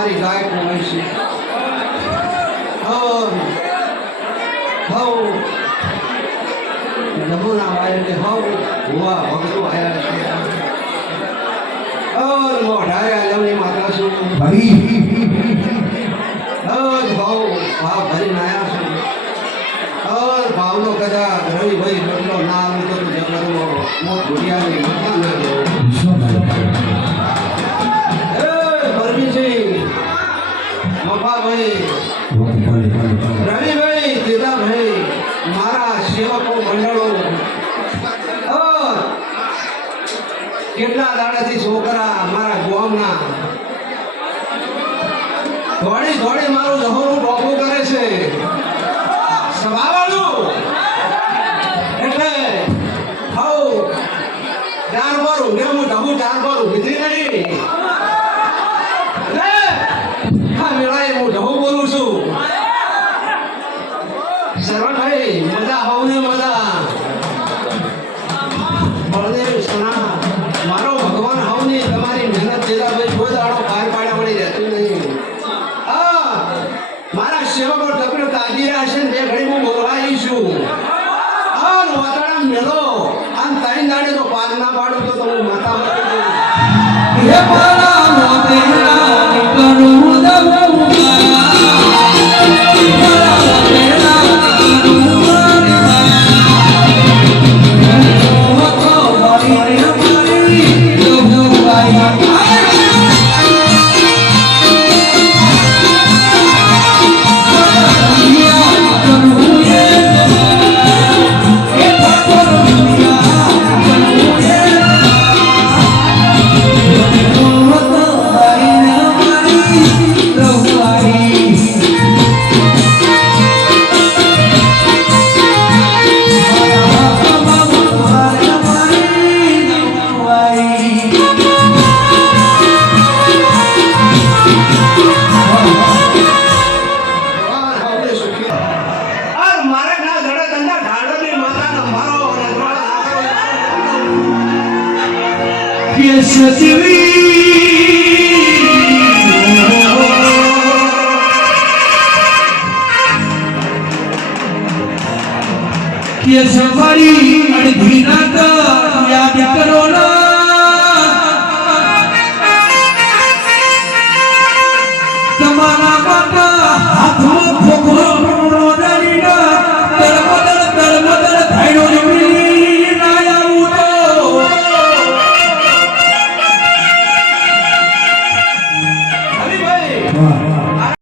મારી કોણ છે. હવ. છે માતા છું. ભરી અર ભાવ ભાવ ભરી નાયા છું. અર ભાવનો કદાચ રવિભાઈ બદલો ના આવે તો જગતમાં મોત ભૂરિયાની મતા કેટલા દાડાથી છોકરા મારા ગોમના. દોડી દોડી મારું જહોરું ડોકું કરે છે. સ્વભાવનું એટલે, હવ ચાર ભરું ને હું જહું ચાર ભરું બીજી નહીં લે! હા મેળાએ હું જહું બોલું છું શરણભાઈ મજા હોવ ને મજા. બળદેવ ને તમારી ભાઈ હા બોલવાઈ છું હા વાતાવરણ મેળો. આમ ત્રણ દાડે તો પાર ના પાડું તો તમે માતા હે ભરી ભરી કે સવારી અડધી રાત યાદ કરો ના